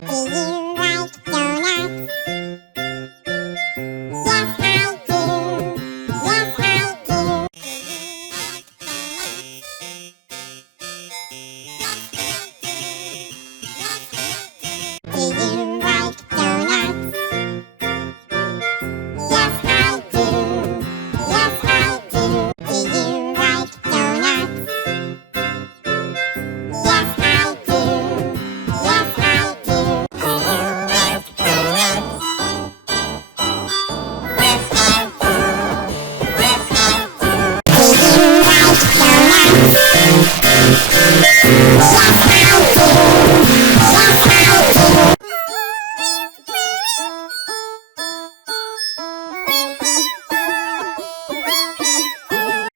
Do you like donuts? Yes, I do. Yes, I do. Do you like donuts? Yes, I do. Yes, I do. Do you like donuts? Yes, I do. Yes, I do.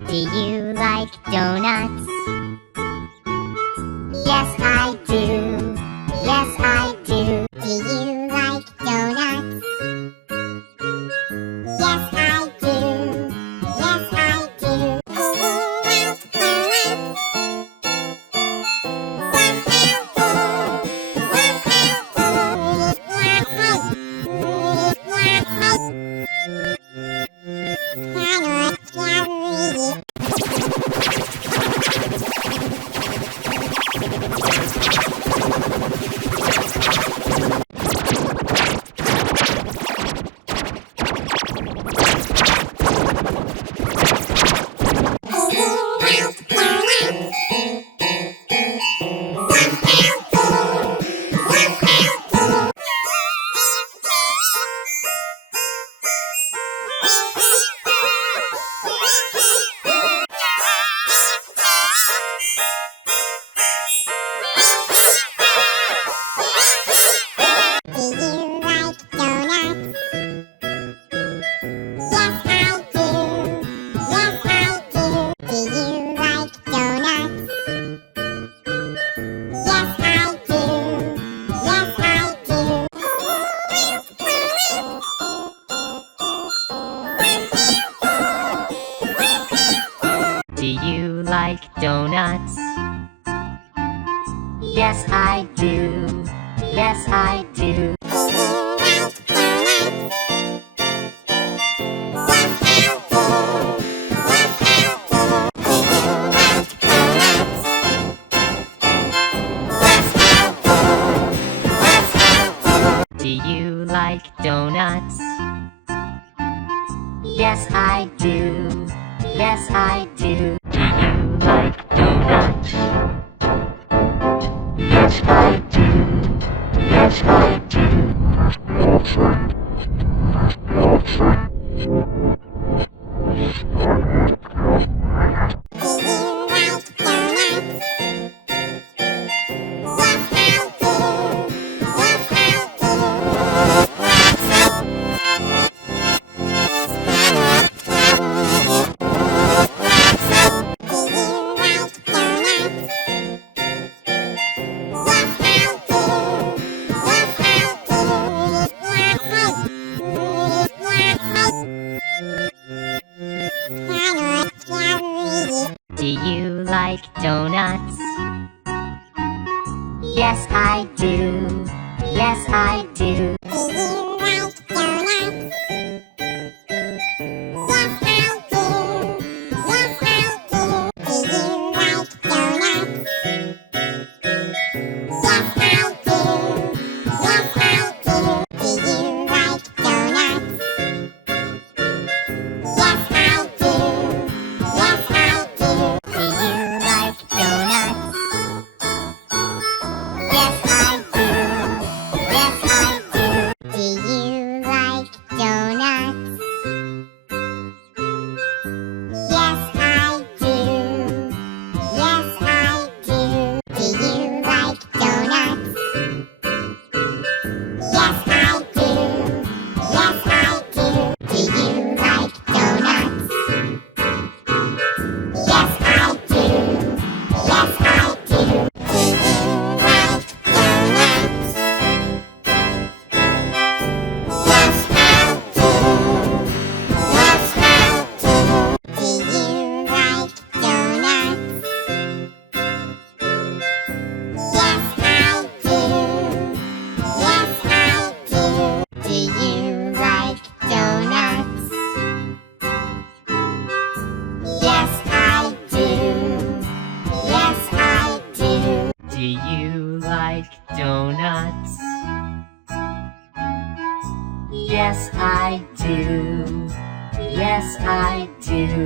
Do you like donuts? Yes, I do. Yes, I do. Do you like donuts? Yes, I do. Yes, I do. Do you like donuts? Yes, I do. Yes, I do. Do you like donuts? Yes, I do. Yes, I do. Do you like donuts? Do you like donuts? Yes, I do. Yes, I do. Do you like donuts? Yes, I do. Yes, I do. Do you like donuts? Yes, I do. Yes, I do. Do you like donuts? Yes, I do. Yes, I do. Do you like donuts? Yes, I do. Yes, I do. Do you like donuts? Yes, I do. Yes, I do. Do you like donuts? Yes, I do. Yes, I do. Do you like donuts? Yes, I do. Yes, I do. you like donuts? Yes, I do. Yes, I do.